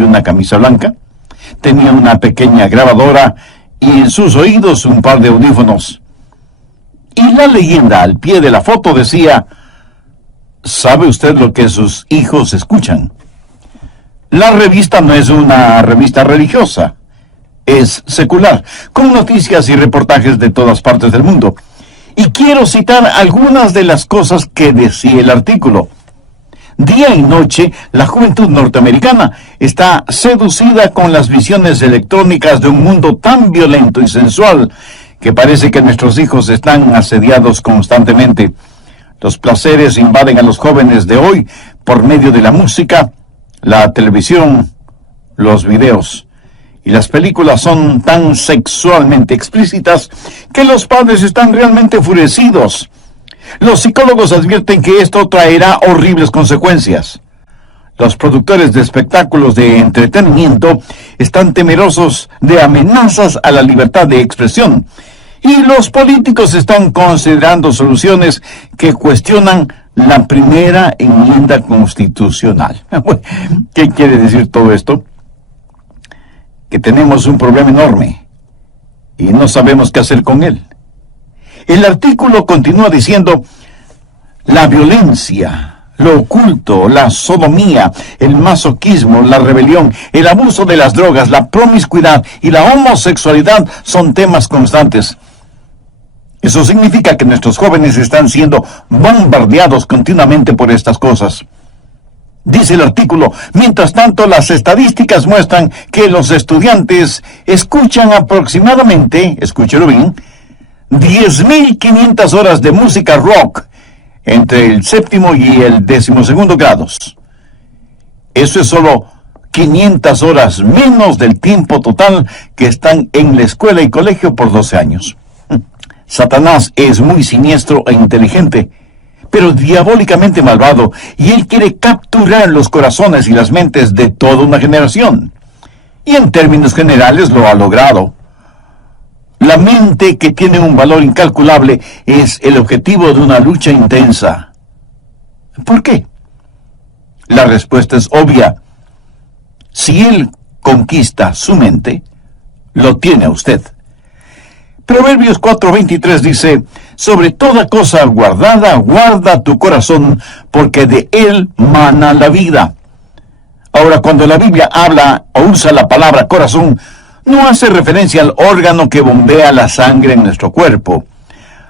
y una camisa blanca. Tenía una pequeña grabadora y en sus oídos un par de audífonos. Y la leyenda al pie de la foto decía: ¿sabe usted lo que sus hijos escuchan? La revista no es una revista religiosa, es secular, con noticias y reportajes de todas partes del mundo. Y quiero citar algunas de las cosas que decía el artículo. Día y noche, la juventud norteamericana está seducida con las visiones electrónicas de un mundo tan violento y sensual que parece que nuestros hijos están asediados constantemente. Los placeres invaden a los jóvenes de hoy por medio de la música, la televisión, los videos. Y las películas son tan sexualmente explícitas que los padres están realmente enfurecidos. Los psicólogos advierten que esto traerá horribles consecuencias. Los productores de espectáculos de entretenimiento están temerosos de amenazas a la libertad de expresión. Y los políticos están considerando soluciones que cuestionan la primera enmienda constitucional. ¿Qué quiere decir todo esto? Que tenemos un problema enorme y no sabemos qué hacer con él. El artículo continúa diciendo: la violencia, lo oculto, la sodomía, el masoquismo, la rebelión, el abuso de las drogas, la promiscuidad y la homosexualidad son temas constantes. Eso significa que nuestros jóvenes están siendo bombardeados continuamente por estas cosas. Dice el artículo: mientras tanto, las estadísticas muestran que los estudiantes escuchan aproximadamente, escúchelo bien, 10.500 horas de música rock entre el 7º y el 12º grados. Eso es solo 500 horas menos del tiempo total que están en la escuela y colegio por 12 años. Satanás es muy siniestro e inteligente, pero diabólicamente malvado, y él quiere capturar los corazones y las mentes de toda una generación. Y en términos generales lo ha logrado. La mente, que tiene un valor incalculable, es el objetivo de una lucha intensa. ¿Por qué? La respuesta es obvia. Si él conquista su mente, lo tiene a usted. Proverbios 4:23 dice: sobre toda cosa guardada, guarda tu corazón, porque de él mana la vida. Ahora, cuando la Biblia habla o usa la palabra corazón, no hace referencia al órgano que bombea la sangre en nuestro cuerpo.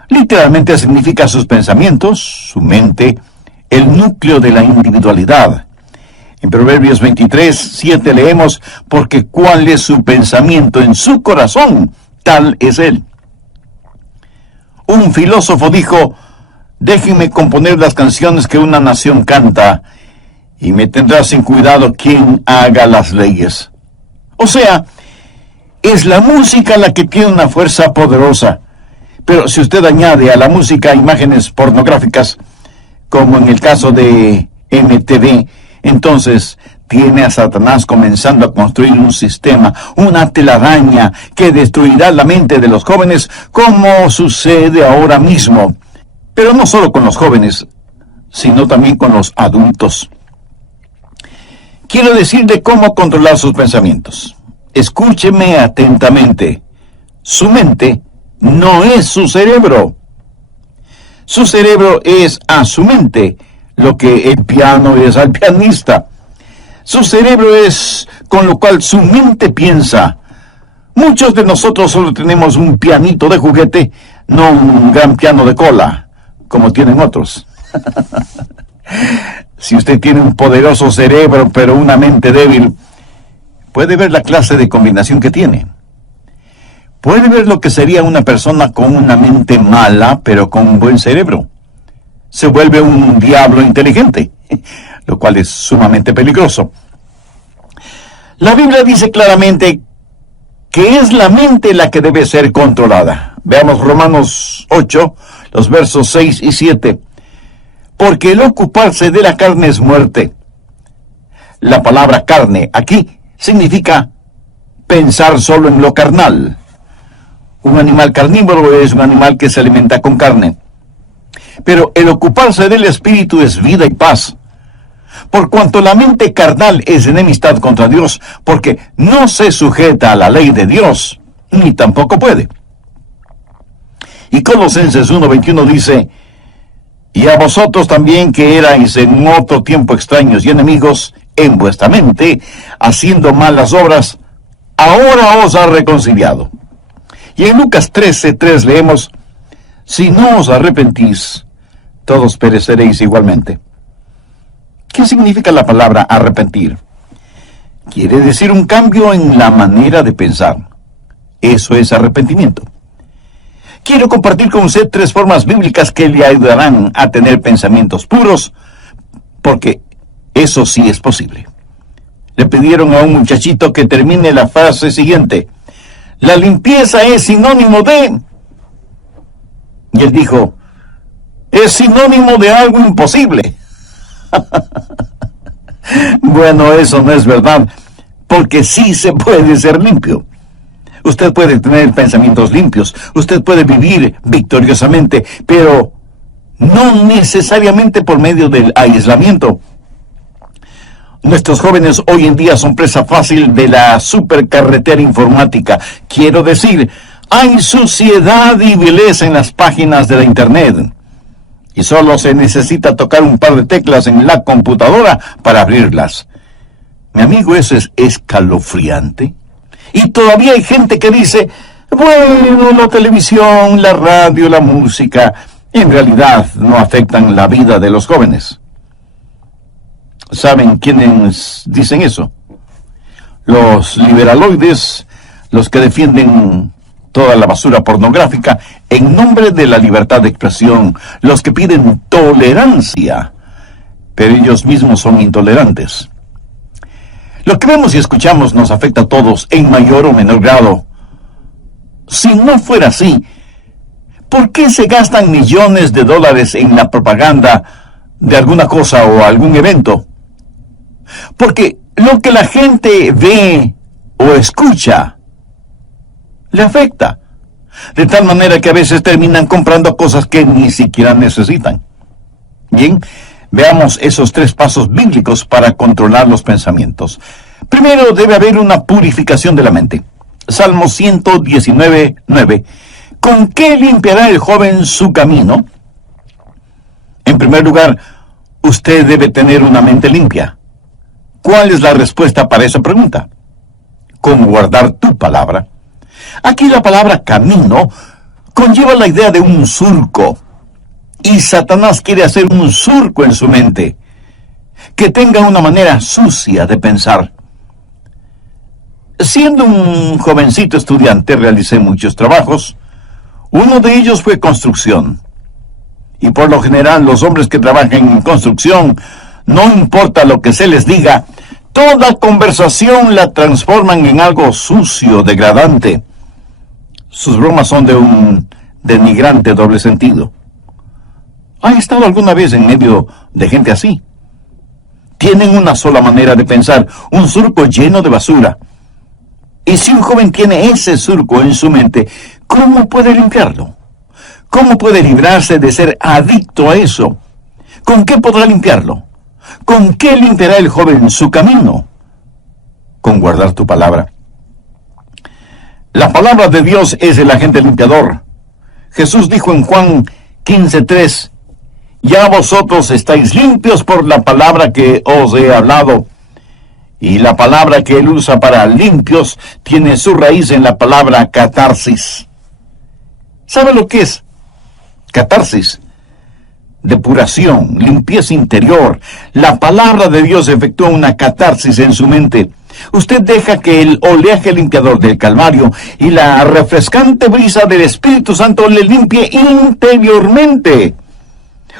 Literalmente significa sus pensamientos, su mente, el núcleo de la individualidad. En Proverbios 23:7 leemos: porque cuál es su pensamiento en su corazón, tal es él. Un filósofo dijo: déjenme componer las canciones que una nación canta, y me tendrá sin cuidado quien haga las leyes. O sea, es la música la que tiene una fuerza poderosa. Pero si usted añade a la música imágenes pornográficas, como en el caso de MTV, entonces tiene a Satanás comenzando a construir un sistema, una telaraña que destruirá la mente de los jóvenes, como sucede ahora mismo. Pero no solo con los jóvenes, sino también con los adultos. Quiero decirle cómo controlar sus pensamientos. Escúcheme atentamente. Su mente no es su cerebro. Su cerebro es a su mente lo que el piano es al pianista. Su cerebro es con lo cual su mente piensa. Muchos de nosotros solo tenemos un pianito de juguete, no un gran piano de cola, como tienen otros. Si usted tiene un poderoso cerebro, pero una mente débil, puede ver la clase de combinación que tiene. Puede ver lo que sería una persona con una mente mala, pero con un buen cerebro. Se vuelve un diablo inteligente, lo cual es sumamente peligroso. La Biblia dice claramente que es la mente la que debe ser controlada. Veamos Romanos 8, los versos 6 y 7. Porque el ocuparse de la carne es muerte. La palabra carne aquí significa pensar solo en lo carnal. Un animal carnívoro es un animal que se alimenta con carne. Pero el ocuparse del espíritu es vida y paz. por cuanto la mente carnal es enemistad contra Dios, porque no se sujeta a la ley de Dios, ni tampoco puede. Y Colosenses 1:21 dice, y a vosotros también que erais en otro tiempo extraños y enemigos en vuestra mente, haciendo malas obras, ahora os ha reconciliado. Y en Lucas 13:3 leemos, si no os arrepentís, todos pereceréis igualmente. ¿Qué significa la palabra arrepentir? Quiere decir un cambio en la manera de pensar. Eso es arrepentimiento. Quiero compartir con usted 3 formas bíblicas que le ayudarán a tener pensamientos puros, porque eso sí es posible. Le pidieron a un muchachito que termine la frase siguiente: la limpieza es sinónimo de... Y él dijo, es sinónimo de algo imposible. Bueno, eso no es verdad, porque sí se puede ser limpio. Usted puede tener pensamientos limpios, usted puede vivir victoriosamente, pero no necesariamente por medio del aislamiento. Nuestros jóvenes hoy en día son presa fácil de la supercarretera informática. Quiero decir, hay suciedad y vileza en las páginas de la Internet. Y solo se necesita tocar un par de teclas en la computadora para abrirlas. Mi amigo, eso es escalofriante. Y todavía hay gente que dice, bueno, la televisión, la radio, la música, en realidad no afectan la vida de los jóvenes. ¿Saben quiénes dicen eso? Los liberaloides, los que defienden toda la basura pornográfica en nombre de la libertad de expresión, los que piden tolerancia, pero ellos mismos son intolerantes. Lo que vemos y escuchamos nos afecta a todos en mayor o menor grado. Si no fuera así, ¿por qué se gastan millones de dólares en la propaganda de alguna cosa o algún evento? Porque lo que la gente ve o escucha le afecta, de tal manera que a veces terminan comprando cosas que ni siquiera necesitan. Bien, veamos esos 3 pasos bíblicos para controlar los pensamientos. Primero, debe haber una purificación de la mente. Salmo 119:9. ¿Con qué limpiará el joven su camino? En primer lugar, usted debe tener una mente limpia. ¿Cuál es la respuesta para esa pregunta? Con guardar tu palabra. Aquí la palabra camino conlleva la idea de un surco. Y Satanás quiere hacer un surco en su mente, que tenga una manera sucia de pensar. Siendo un jovencito estudiante, realicé muchos trabajos. Uno de ellos fue construcción. Y por lo general, los hombres que trabajan en construcción, no importa lo que se les diga, toda conversación la transforman en algo sucio, degradante. Sus bromas son de un denigrante doble sentido. ¿Ha estado alguna vez en medio de gente así? Tienen una sola manera de pensar, un surco lleno de basura. Y si un joven tiene ese surco en su mente, ¿cómo puede limpiarlo? ¿Cómo puede librarse de ser adicto a eso? ¿Con qué podrá limpiarlo? ¿Con qué limpiará el joven su camino? Con guardar tu palabra. La palabra de Dios es el agente limpiador. Jesús dijo en Juan 15:3, ya vosotros estáis limpios por la palabra que os he hablado. Y la palabra que él usa para limpios tiene su raíz en la palabra catarsis. ¿Sabe lo que es? Catarsis. Depuración, limpieza interior. La palabra de Dios efectúa una catarsis en su mente. Usted deja que el oleaje limpiador del Calvario y la refrescante brisa del Espíritu Santo le limpie interiormente.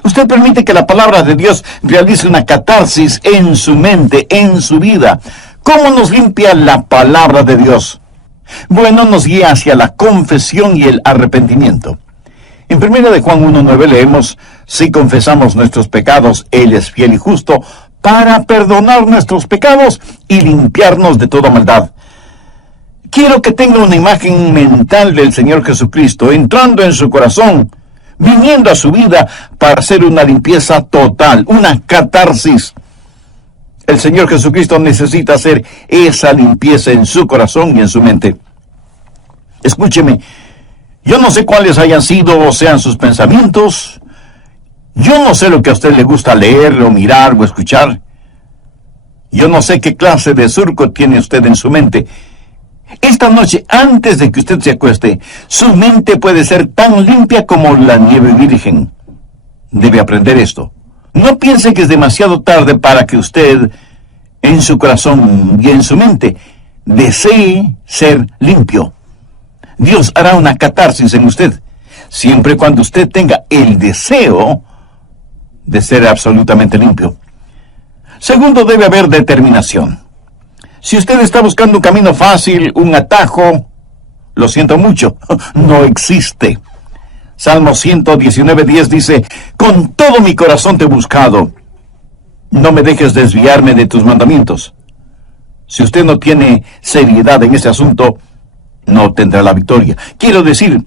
Usted permite que la palabra de Dios realice una catarsis en su mente, en su vida. ¿Cómo nos limpia la palabra de Dios? Bueno, nos guía hacia la confesión y el arrepentimiento. En 1 de Juan 1:9 leemos, si confesamos nuestros pecados, Él es fiel y justo para perdonar nuestros pecados y limpiarnos de toda maldad. Quiero que tenga una imagen mental del Señor Jesucristo entrando en su corazón, viniendo a su vida para hacer una limpieza total, una catarsis. El Señor Jesucristo necesita hacer esa limpieza en su corazón y en su mente. Escúcheme, yo no sé cuáles hayan sido o sean sus pensamientos. Yo no sé lo que a usted le gusta leer o mirar o escuchar. Yo no sé qué clase de surco tiene usted en su mente. Esta noche, antes de que usted se acueste, su mente puede ser tan limpia como la nieve virgen. Debe aprender esto. No piense que es demasiado tarde para que usted, en su corazón y en su mente, desee ser limpio. Dios hará una catarsis en usted, siempre y cuando usted tenga el deseo de ser absolutamente limpio. Segundo, debe haber determinación. Si usted está buscando un camino fácil, un atajo, lo siento mucho, no existe. Salmo 119:10 dice, con todo mi corazón te he buscado, no me dejes desviarme de tus mandamientos. Si usted no tiene seriedad en ese asunto, no tendrá la victoria. Quiero decir,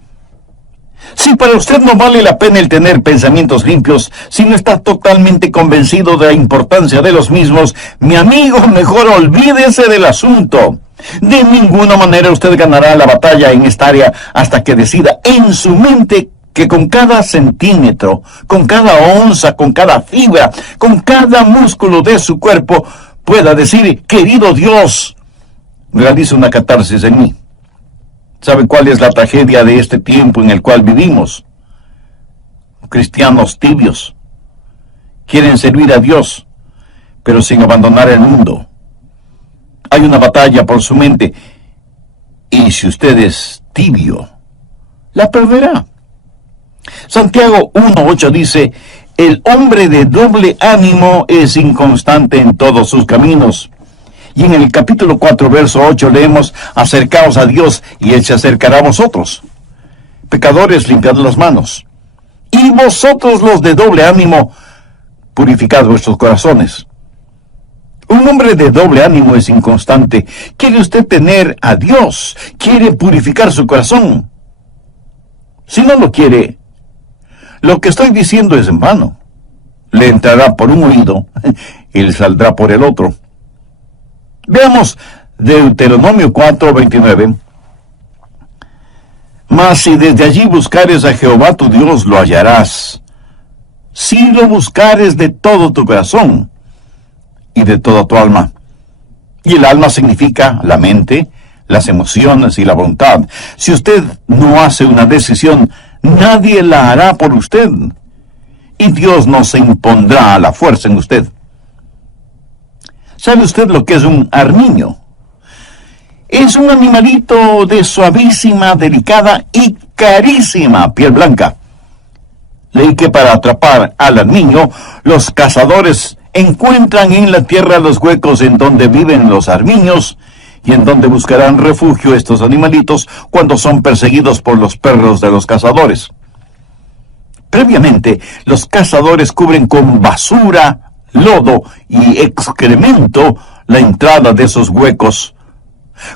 si para usted no vale la pena el tener pensamientos limpios, si no está totalmente convencido de la importancia de los mismos, mi amigo, mejor olvídese del asunto. De ninguna manera usted ganará la batalla en esta área hasta que decida en su mente que con cada centímetro, con cada onza, con cada fibra, con cada músculo de su cuerpo, pueda decir, querido Dios, realiza una catarsis en mí. ¿Sabe cuál es la tragedia de este tiempo en el cual vivimos? Cristianos tibios. Quieren servir a Dios, pero sin abandonar el mundo. Hay una batalla por su mente, y si usted es tibio, la perderá. Santiago 1:8 dice, el hombre de doble ánimo es inconstante en todos sus caminos. Y en el capítulo 4, verso 8 leemos, acercaos a Dios y Él se acercará a vosotros. Pecadores, limpiad las manos. Y vosotros los de doble ánimo, purificad vuestros corazones. Un hombre de doble ánimo es inconstante. ¿Quiere usted tener a Dios? ¿Quiere purificar su corazón? Si no lo quiere, lo que estoy diciendo es en vano. Le entrará por un oído y le saldrá por el otro. Veamos Deuteronomio 4:29. Mas si desde allí buscares a Jehová tu Dios, lo hallarás. Si lo buscares de todo tu corazón y de toda tu alma. Y el alma significa la mente, las emociones y la voluntad. Si usted no hace una decisión, nadie la hará por usted. Y Dios no se impondrá a la fuerza en usted. ¿Sabe usted lo que es un armiño? Es un animalito de suavísima, delicada y carísima piel blanca. Leí que para atrapar al armiño, los cazadores encuentran en la tierra los huecos en donde viven los armiños y en donde buscarán refugio estos animalitos cuando son perseguidos por los perros de los cazadores. Previamente, los cazadores cubren con basura, lodo y excremento la entrada de esos huecos.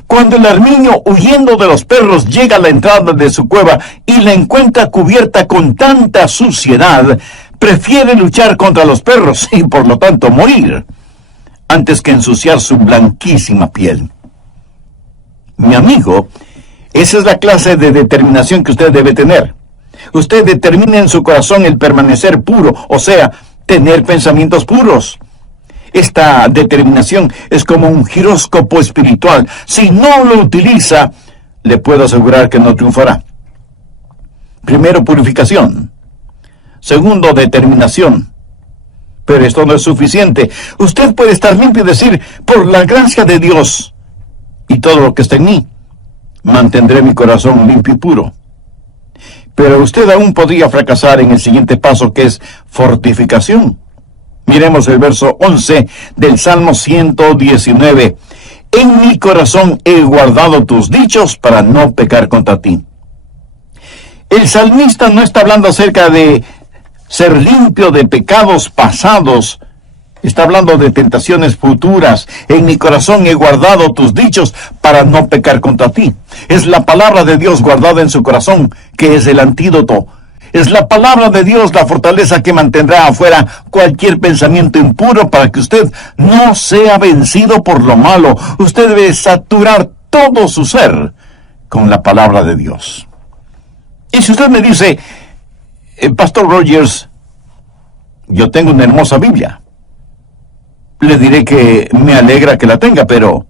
Cuando el armiño, huyendo de los perros, llega a la entrada de su cueva y la encuentra cubierta con tanta suciedad, prefiere luchar contra los perros y por lo tanto morir, antes que ensuciar su blanquísima piel. Mi amigo, esa es la clase de determinación que usted debe tener. Usted determina en su corazón el permanecer puro, o sea, tener pensamientos puros. Esta determinación es como un giróscopo espiritual. Si no lo utiliza, le puedo asegurar que no triunfará. Primero, purificación. Segundo, determinación. Pero esto no es suficiente. Usted puede estar limpio y decir, por la gracia de Dios y todo lo que está en mí, mantendré mi corazón limpio y puro. Pero usted aún podría fracasar en el siguiente paso, que es fortificación. Miremos el verso 11 del Salmo 119. En mi corazón he guardado tus dichos para no pecar contra ti. El salmista no está hablando acerca de ser limpio de pecados pasados. Está hablando de tentaciones futuras. En mi corazón he guardado tus dichos para no pecar contra ti. Es la palabra de Dios guardada en su corazón, que es el antídoto. Es la palabra de Dios la fortaleza que mantendrá afuera cualquier pensamiento impuro para que usted no sea vencido por lo malo. Usted debe saturar todo su ser con la palabra de Dios. Y si usted me dice, Pastor Rogers, yo tengo una hermosa Biblia, le diré que me alegra que la tenga, pero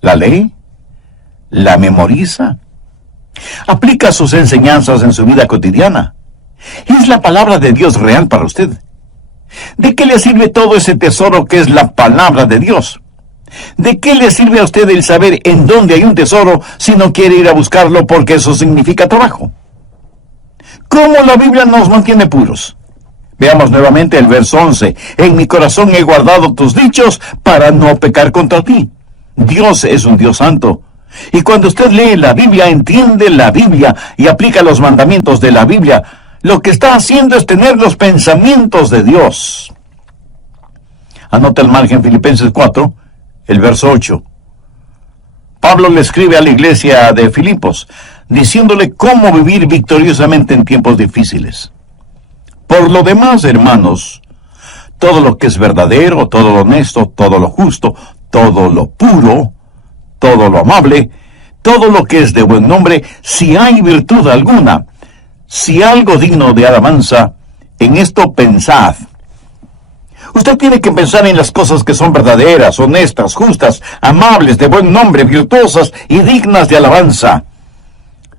¿la lee? ¿La memoriza? ¿Aplica sus enseñanzas en su vida cotidiana? ¿Es la palabra de Dios real para usted? ¿De qué le sirve todo ese tesoro que es la palabra de Dios? ¿De qué le sirve a usted el saber en dónde hay un tesoro si no quiere ir a buscarlo porque eso significa trabajo? ¿Cómo la Biblia nos mantiene puros? Veamos nuevamente el verso 11. En mi corazón he guardado tus dichos para no pecar contra ti. Dios es un Dios santo. Y cuando usted lee la Biblia, entiende la Biblia y aplica los mandamientos de la Biblia, lo que está haciendo es tener los pensamientos de Dios. Anota el margen Filipenses 4, el verso 8. Pablo le escribe a la iglesia de Filipos, diciéndole cómo vivir victoriosamente en tiempos difíciles. Por lo demás, hermanos, todo lo que es verdadero, todo lo honesto, todo lo justo, todo lo puro, todo lo amable, todo lo que es de buen nombre, si hay virtud alguna, si algo digno de alabanza, en esto pensad. Usted tiene que pensar en las cosas que son verdaderas, honestas, justas, amables, de buen nombre, virtuosas y dignas de alabanza.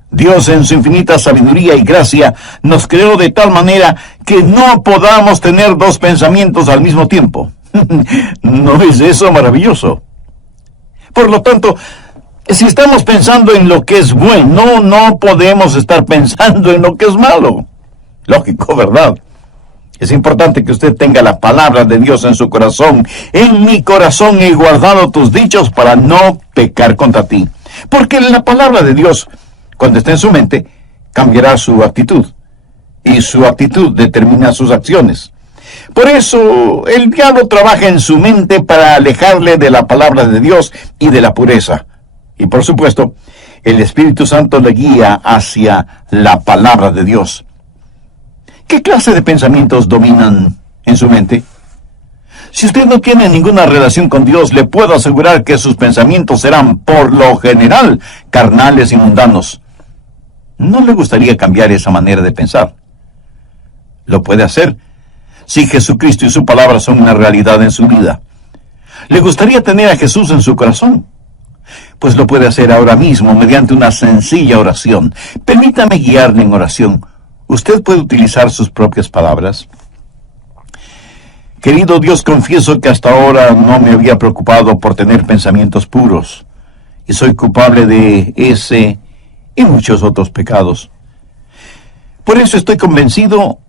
Dios en su infinita sabiduría y gracia nos creó de tal manera que no podamos tener dos pensamientos al mismo tiempo. ¿No es eso maravilloso? Por lo tanto, si estamos pensando en lo que es bueno, no podemos estar pensando en lo que es malo. Lógico, ¿verdad? Es importante que usted tenga la palabra de Dios en su corazón. En mi corazón he guardado tus dichos para no pecar contra ti. Porque la palabra de Dios, cuando esté en su mente, cambiará su actitud. Y su actitud determina sus acciones. Por eso, el diablo trabaja en su mente para alejarle de la palabra de Dios y de la pureza. Y por supuesto, el Espíritu Santo le guía hacia la palabra de Dios. ¿Qué clase de pensamientos dominan en su mente? Si usted no tiene ninguna relación con Dios, le puedo asegurar que sus pensamientos serán, por lo general, carnales y mundanos. ¿No le gustaría cambiar esa manera de pensar? Lo puede hacer si Jesucristo y su palabra son una realidad en su vida. ¿Le gustaría tener a Jesús en su corazón? Pues lo puede hacer ahora mismo mediante una sencilla oración. Permítame guiarle en oración. Usted puede utilizar sus propias palabras. Querido Dios, confieso que hasta ahora no me había preocupado por tener pensamientos puros, y soy culpable de ese y muchos otros pecados. Por eso estoy convencido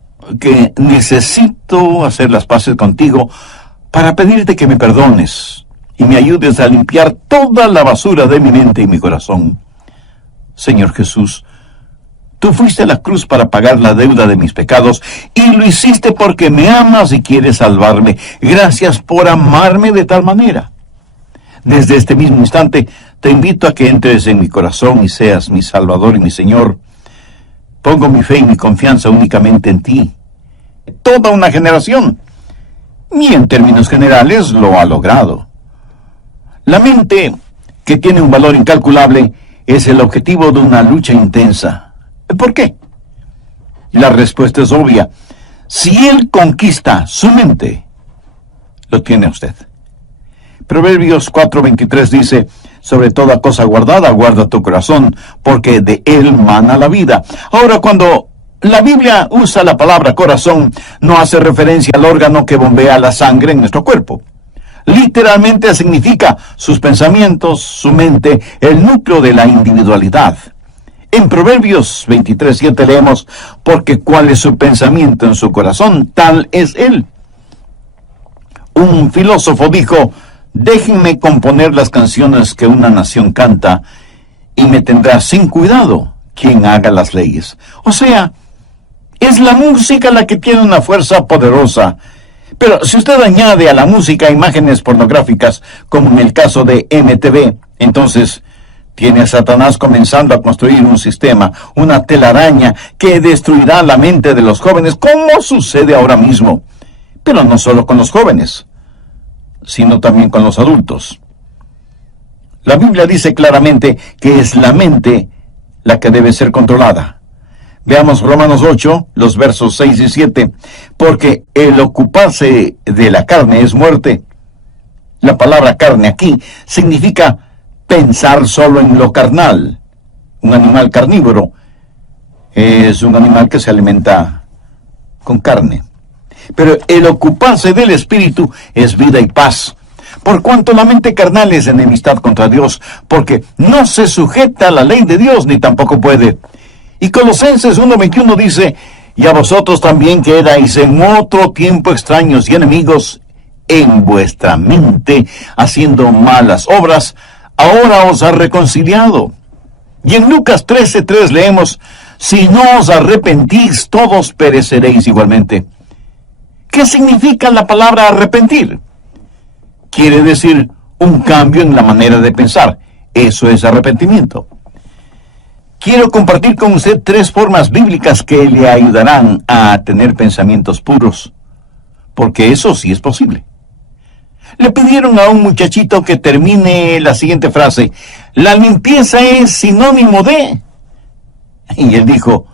que necesito hacer las paces contigo para pedirte que me perdones y me ayudes a limpiar toda la basura de mi mente y mi corazón. Señor Jesús, tú fuiste a la cruz para pagar la deuda de mis pecados y lo hiciste porque me amas y quieres salvarme. Gracias por amarme de tal manera. Desde este mismo instante te invito a que entres en mi corazón y seas mi Salvador y mi Señor. Pongo mi fe y mi confianza únicamente en ti. Toda una generación, y en términos generales lo ha logrado. La mente, que tiene un valor incalculable, es el objetivo de una lucha intensa. ¿Por qué? La respuesta es obvia. Si él conquista su mente, lo tiene usted. Proverbios 4:23 dice, sobre toda cosa guardada, guarda tu corazón, porque de él mana la vida. Ahora, cuando la Biblia usa la palabra corazón, no hace referencia al órgano que bombea la sangre en nuestro cuerpo. Literalmente significa sus pensamientos, su mente, el núcleo de la individualidad. En Proverbios 23:7 leemos, porque cuál es su pensamiento en su corazón, tal es él. Un filósofo dijo, déjenme componer las canciones que una nación canta, y me tendrá sin cuidado quien haga las leyes. O sea, es la música la que tiene una fuerza poderosa. Pero si usted añade a la música imágenes pornográficas, como en el caso de MTV, entonces Tiene a Satanás comenzando a construir un sistema, una telaraña que destruirá la mente de los jóvenes, como sucede ahora mismo. Pero no solo con los jóvenes, sino también con los adultos. La Biblia dice claramente que es la mente la que debe ser controlada. Veamos Romanos 8, los versos 6 y 7. Porque el ocuparse de la carne es muerte. La palabra carne aquí significa pensar solo en lo carnal. Un animal carnívoro es un animal que se alimenta con carne. Pero el ocuparse del espíritu es vida y paz. Por cuanto la mente carnal es enemistad contra Dios, porque no se sujeta a la ley de Dios, ni tampoco puede. Y Colosenses 1:21 dice, y a vosotros también que erais en otro tiempo extraños y enemigos en vuestra mente, haciendo malas obras, ahora os ha reconciliado. Y en Lucas 13:3 leemos, si no os arrepentís, todos pereceréis igualmente. ¿Qué significa la palabra arrepentir? Quiere decir un cambio en la manera de pensar. Eso es arrepentimiento. Quiero compartir con usted 3 formas bíblicas que le ayudarán a tener pensamientos puros, porque eso sí es posible. Le pidieron a un muchachito que termine la siguiente frase, la limpieza es sinónimo de... Y él dijo,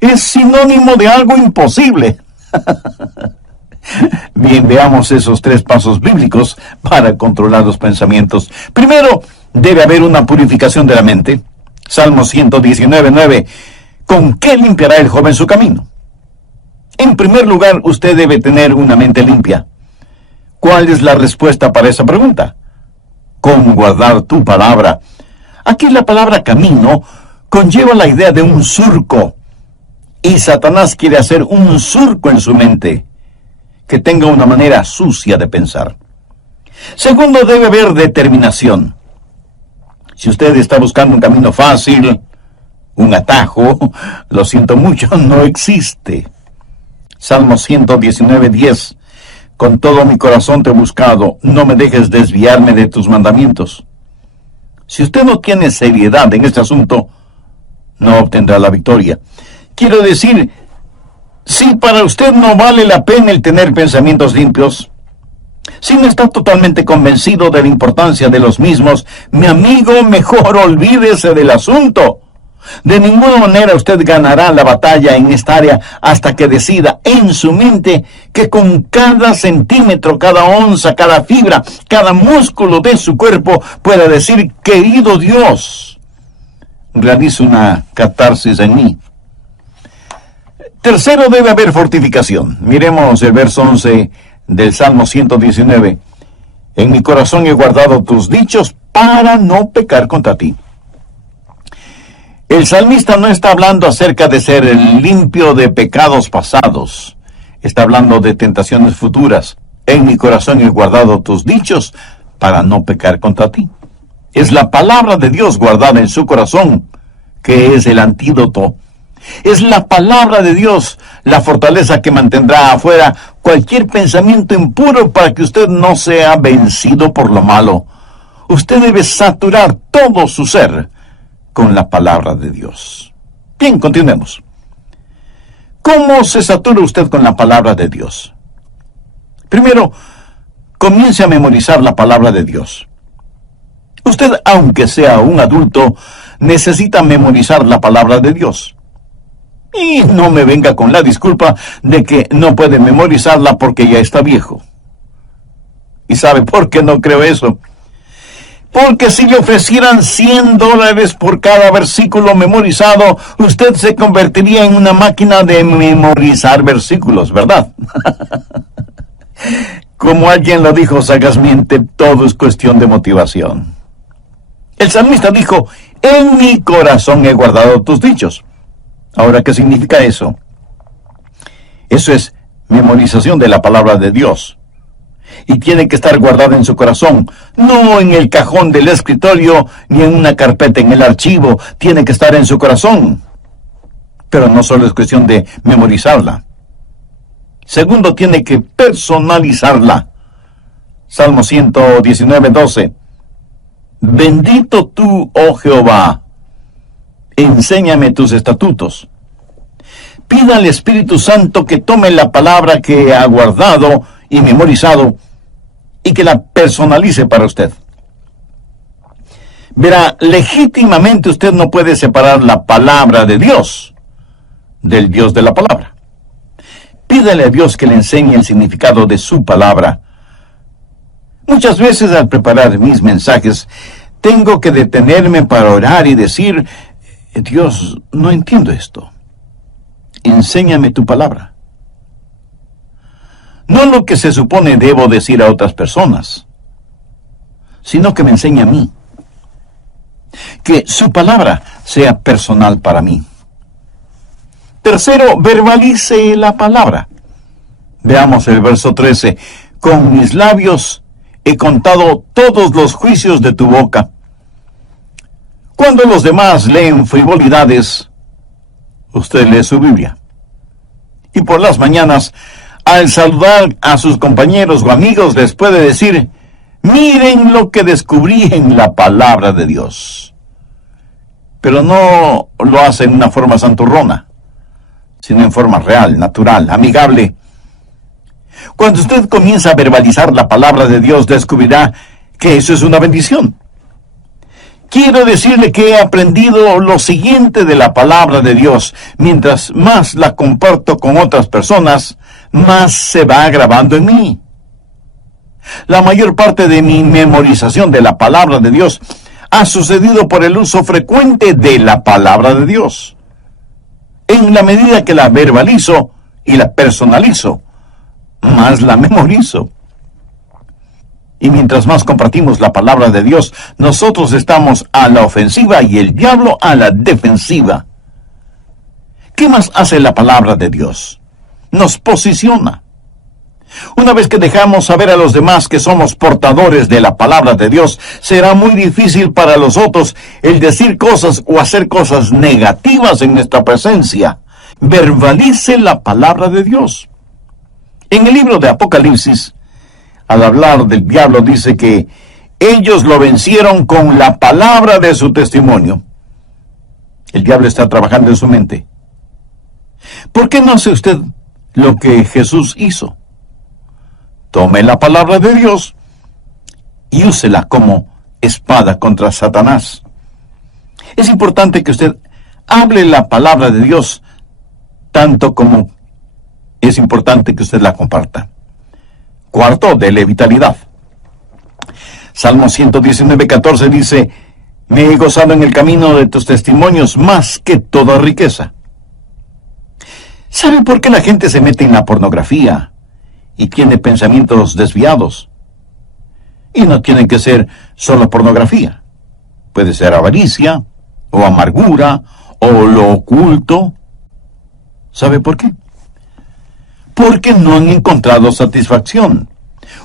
es sinónimo de algo imposible. Bien, veamos esos 3 pasos bíblicos para controlar los pensamientos. Primero, debe haber una purificación de la mente. Salmo 119:9. ¿Con qué limpiará el joven su camino? En primer lugar, usted debe tener una mente limpia. ¿Cuál es la respuesta para esa pregunta? Con guardar tu palabra. Aquí la palabra camino conlleva la idea de un surco. Y Satanás quiere hacer un surco en su mente, que tenga una manera sucia de pensar. Segundo, debe haber determinación. Si usted está buscando un camino fácil, un atajo, lo siento mucho, no existe. Salmo 119:10. Con todo mi corazón te he buscado, no me dejes desviarme de tus mandamientos. Si usted no tiene seriedad en este asunto, no obtendrá la victoria. Quiero decir, si para usted no vale la pena el tener pensamientos limpios, si no está totalmente convencido de la importancia de los mismos, mi amigo, mejor olvídese del asunto. De ninguna manera usted ganará la batalla en esta área hasta que decida en su mente que con cada centímetro, cada onza, cada fibra, cada músculo de su cuerpo pueda decir, querido Dios, realiza una catarsis en mí. Tercero, debe haber fortificación. Miremos el verso 11 del Salmo 119. En mi corazón he guardado tus dichos para no pecar contra ti. El salmista no está hablando acerca de ser limpio de pecados pasados. Está hablando de tentaciones futuras. En mi corazón he guardado tus dichos para no pecar contra ti. Es la palabra de Dios guardada en su corazón, que es el antídoto. Es la palabra de Dios la fortaleza que mantendrá afuera cualquier pensamiento impuro para que usted no sea vencido por lo malo. Usted debe saturar todo su ser con la palabra de Dios. Bien, continuemos. ¿Cómo se satura usted con la palabra de Dios? Primero, comience a memorizar la palabra de Dios. Usted, aunque sea un adulto, necesita memorizar la palabra de Dios. Y no me venga con la disculpa de que no puede memorizarla porque ya está viejo. ¿Y sabe por qué no creo eso? Porque si le ofrecieran $100 por cada versículo memorizado, usted se convertiría en una máquina de memorizar versículos, ¿verdad? Como alguien lo dijo sagazmente, todo es cuestión de motivación. El salmista dijo, en mi corazón he guardado tus dichos. Ahora, ¿qué significa eso? Eso es memorización de la palabra de Dios. Y tiene que estar guardada en su corazón, no en el cajón del escritorio, ni en una carpeta en el archivo. Tiene que estar en su corazón. Pero no solo es cuestión de memorizarla. Segundo, tiene que personalizarla. Salmo 119:12. Bendito tú, oh Jehová. Enséñame tus estatutos. Pida al Espíritu Santo que tome la palabra que ha guardado y memorizado y que la personalice para usted. Verá, legítimamente usted no puede separar la palabra de Dios del Dios de la palabra. Pídale a Dios que le enseñe el significado de su palabra. Muchas veces al preparar mis mensajes, tengo que detenerme para orar y decir, Dios, no entiendo esto. Enséñame tu palabra. No lo que se supone debo decir a otras personas, sino que me enseñe a mí. Que su palabra sea personal para mí. Tercero, verbalice la palabra. Veamos el verso 13. Con mis labios he contado todos los juicios de tu boca. Cuando los demás leen frivolidades, usted lee su Biblia. Y por las mañanas, al saludar a sus compañeros o amigos, les puede decir, miren lo que descubrí en la palabra de Dios. Pero no lo hace en una forma santurrona, sino en forma real, natural, amigable. Cuando usted comienza a verbalizar la palabra de Dios, descubrirá que eso es una bendición. Quiero decirle que he aprendido lo siguiente de la palabra de Dios. Mientras más la comparto con otras personas, más se va grabando en mí. La mayor parte de mi memorización de la palabra de Dios ha sucedido por el uso frecuente de la palabra de Dios. En la medida que la verbalizo y la personalizo, más la memorizo. Y mientras más compartimos la palabra de Dios, nosotros estamos a la ofensiva y el diablo a la defensiva. ¿Qué más hace la palabra de Dios? Nos posiciona. Una vez que dejamos saber a los demás que somos portadores de la palabra de Dios, será muy difícil para los otros el decir cosas o hacer cosas negativas en nuestra presencia. Verbalice la palabra de Dios. En el libro de Apocalipsis, al hablar del diablo, dice que ellos lo vencieron con la palabra de su testimonio. El diablo está trabajando en su mente. ¿Por qué no hace usted lo que Jesús hizo? Tome la palabra de Dios y úsela como espada contra Satanás. Es importante que usted hable la palabra de Dios tanto como es importante que usted la comparta. Cuarto, dele vitalidad. Salmo 119:14 dice, me he gozado en el camino de tus testimonios más que toda riqueza. ¿Sabe por qué la gente se mete en la pornografía y tiene pensamientos desviados? Y no tienen que ser solo pornografía. Puede ser avaricia, o amargura, o lo oculto. ¿Sabe por qué? Porque no han encontrado satisfacción.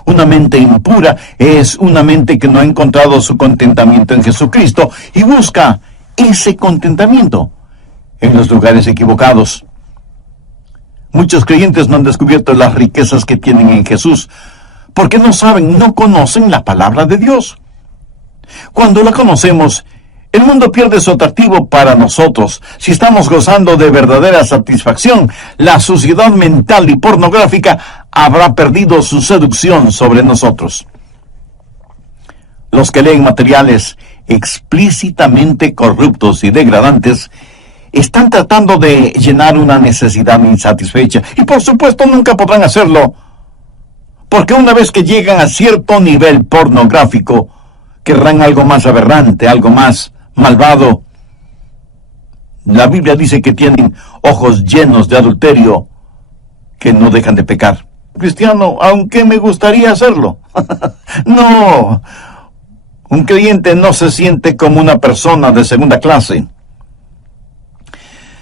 Una mente impura es una mente que no ha encontrado su contentamiento en Jesucristo y busca ese contentamiento en los lugares equivocados. Muchos creyentes no han descubierto las riquezas que tienen en Jesús porque no saben, no conocen la palabra de Dios. Cuando la conocemos, el mundo pierde su atractivo para nosotros. Si estamos gozando de verdadera satisfacción, la suciedad mental y pornográfica habrá perdido su seducción sobre nosotros. Los que leen materiales explícitamente corruptos y degradantes están tratando de llenar una necesidad insatisfecha. Y por supuesto nunca podrán hacerlo, porque una vez que llegan a cierto nivel pornográfico, querrán algo más aberrante, algo más malvado. La Biblia dice que tienen ojos llenos de adulterio que no dejan de pecar. Cristiano, aunque me gustaría hacerlo. No, un creyente no se siente como una persona de segunda clase.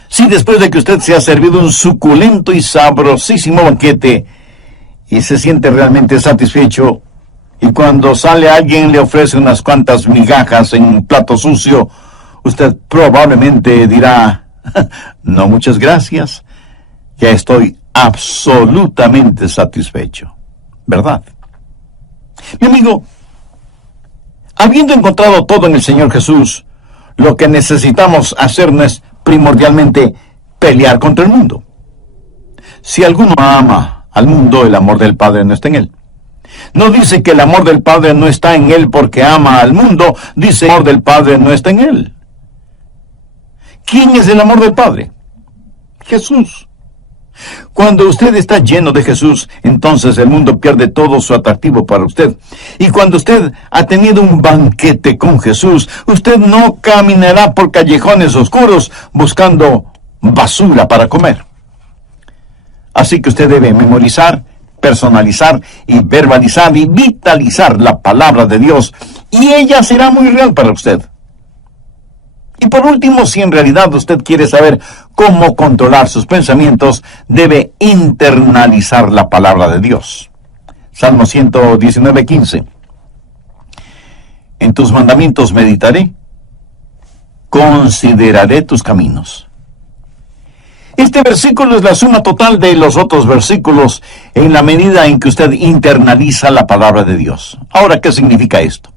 Si después de que usted se ha servido un suculento y sabrosísimo banquete y se siente realmente satisfecho, y cuando sale alguien le ofrece unas cuantas migajas en un plato sucio, usted probablemente dirá, no, muchas gracias, ya estoy absolutamente satisfecho, ¿verdad? Mi amigo, Habiendo encontrado todo en el Señor Jesús, lo que necesitamos hacer no es primordialmente pelear contra el mundo. Si alguno ama al mundo, el amor del Padre no está en él. No dice que el amor del Padre no está en él porque ama al mundo, dice el amor del Padre no está en él. ¿Quién es el amor del Padre? Jesús. Cuando usted está lleno de Jesús, entonces el mundo pierde todo su atractivo para usted. Y cuando usted ha tenido un banquete con Jesús, usted no caminará por callejones oscuros buscando basura para comer. Así que usted debe memorizar, personalizar y verbalizar y vitalizar la palabra de Dios, y ella será muy real para usted. Y por último, si en realidad usted quiere saber cómo controlar sus pensamientos, debe internalizar la palabra de Dios. Salmo 119:15. En tus mandamientos meditaré, consideraré tus caminos. Este versículo es la suma total de los otros versículos en la medida en que usted internaliza la palabra de Dios. Ahora, ¿qué significa esto?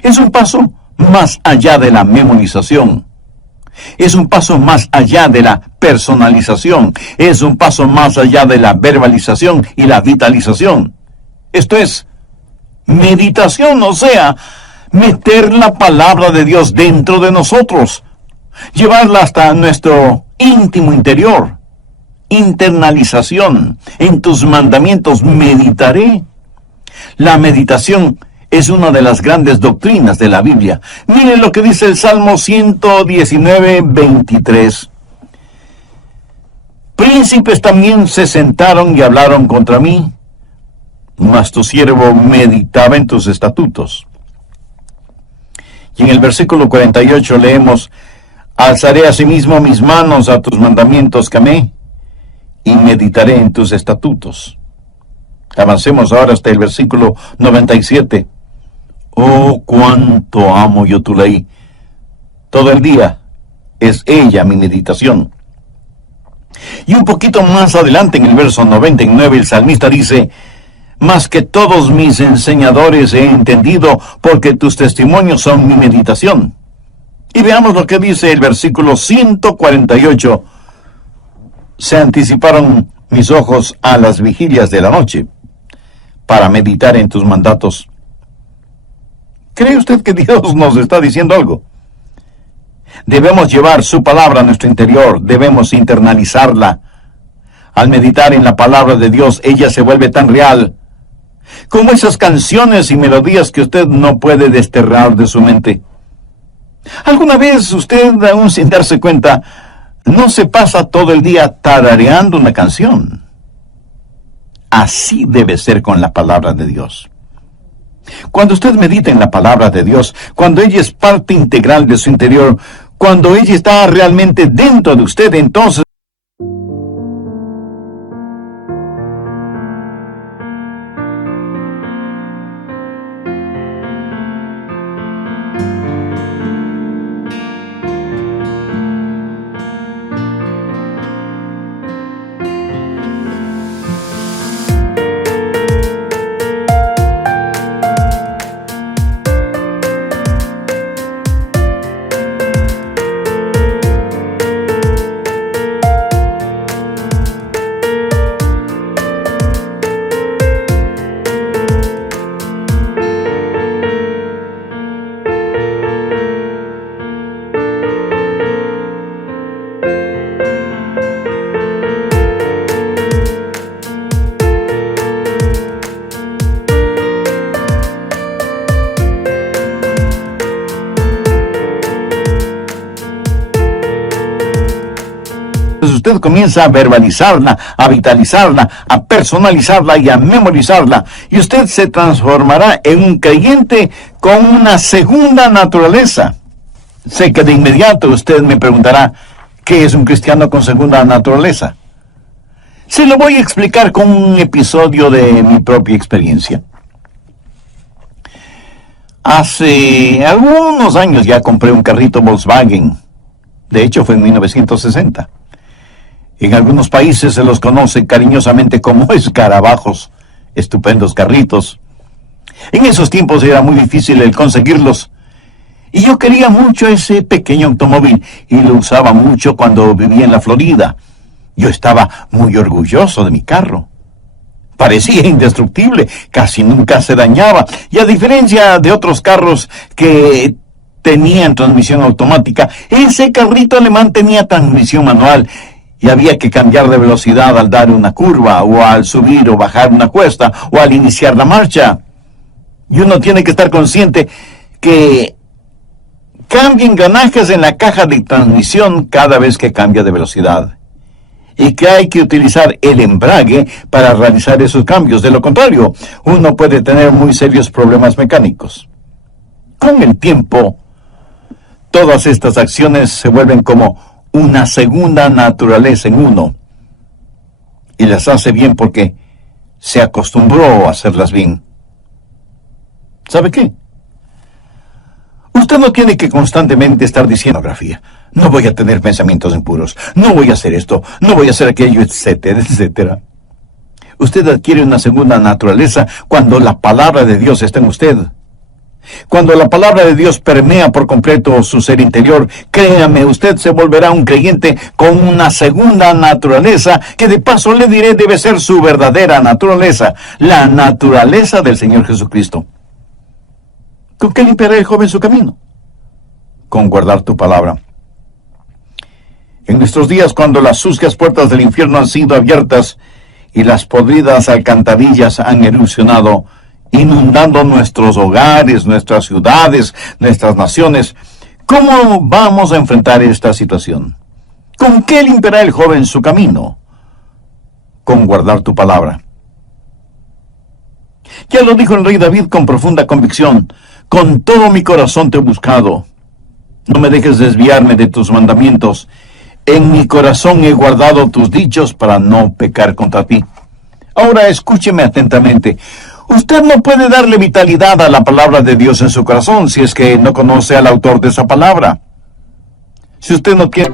Es un paso más allá de la memorización. Es un paso más allá de la personalización. Es un paso más allá de la verbalización y la vitalización. Esto es meditación, o sea, meter la palabra de Dios dentro de nosotros, llevarla hasta nuestro íntimo interior. Internalización. En tus mandamientos meditaré. La meditación es una de las grandes doctrinas de la Biblia. Miren lo que dice el Salmo 119:23. Príncipes también se sentaron y hablaron contra mí, mas tu siervo meditaba en tus estatutos. Y en el versículo 48 leemos: alzaré asimismo mis manos a tus mandamientos que amé, y meditaré en tus estatutos. Avancemos ahora hasta el versículo 97. Oh, cuánto amo yo tu ley. Todo el día es ella mi meditación. Y un poquito más adelante, en el verso 99, el salmista dice: más que todos mis enseñadores he entendido, porque tus testimonios son mi meditación. Y veamos lo que dice el versículo 148. Se anticiparon mis ojos a las vigilias de la noche, para meditar en tus mandatos. ¿Cree usted que Dios nos está diciendo algo? Debemos llevar su palabra a nuestro interior, debemos internalizarla. Al meditar en la palabra de Dios, ella se vuelve tan real, como esas canciones y melodías que usted no puede desterrar de su mente. ¿Alguna vez usted, aún sin darse cuenta, no se pasa todo el día tarareando una canción? Así debe ser con la palabra de Dios. Cuando usted medita en la palabra de Dios, cuando ella es parte integral de su interior, cuando ella está realmente dentro de usted, entonces usted comienza a verbalizarla, a vitalizarla, a personalizarla y a memorizarla, y usted se transformará en un creyente con una segunda naturaleza. Sé que de inmediato usted me preguntará, ¿qué es un cristiano con segunda naturaleza? Se lo voy a explicar con un episodio de mi propia experiencia. Hace algunos años ya compré un carrito Volkswagen. De hecho, fue en 1960. En algunos países se los conoce cariñosamente como escarabajos, estupendos carritos. En esos tiempos era muy difícil el conseguirlos. Y yo quería mucho ese pequeño automóvil y lo usaba mucho cuando vivía en la Florida. Yo estaba muy orgulloso de mi carro. Parecía indestructible, casi nunca se dañaba, y a diferencia de otros carros que tenían transmisión automática, ese carrito alemán tenía transmisión manual, y había que cambiar de velocidad al dar una curva, o al subir o bajar una cuesta, o al iniciar la marcha. Y uno tiene que estar consciente que cambia engranajes en la caja de transmisión cada vez que cambia de velocidad, y que hay que utilizar el embrague para realizar esos cambios. De lo contrario, uno puede tener muy serios problemas mecánicos. Con el tiempo, todas estas acciones se vuelven como una segunda naturaleza en uno, y las hace bien porque se acostumbró a hacerlas bien. ¿Sabe qué? Usted no tiene que constantemente estar diciendo, no voy a tener pensamientos impuros, no voy a hacer esto, no voy a hacer aquello, etcétera, etcétera. Usted adquiere una segunda naturaleza cuando la palabra de Dios está en usted. Cuando la palabra de Dios permea por completo su ser interior, créame, usted se volverá un creyente con una segunda naturaleza, que de paso le diré debe ser su verdadera naturaleza, la naturaleza del Señor Jesucristo. ¿Con qué limpiará el joven su camino? Con guardar tu palabra. En nuestros días, cuando las sucias puertas del infierno han sido abiertas y las podridas alcantarillas han erosionado, inundando nuestros hogares, nuestras ciudades, nuestras naciones, ¿cómo vamos a enfrentar esta situación? ¿Con qué limpiará el joven su camino? Con guardar tu palabra. Ya lo dijo el rey David con profunda convicción: con todo mi corazón te he buscado. No me dejes desviarme de tus mandamientos. En mi corazón he guardado tus dichos para no pecar contra ti. Ahora escúcheme atentamente. Usted no puede darle vitalidad a la palabra de Dios en su corazón si es que no conoce al autor de esa palabra. Si usted no quiere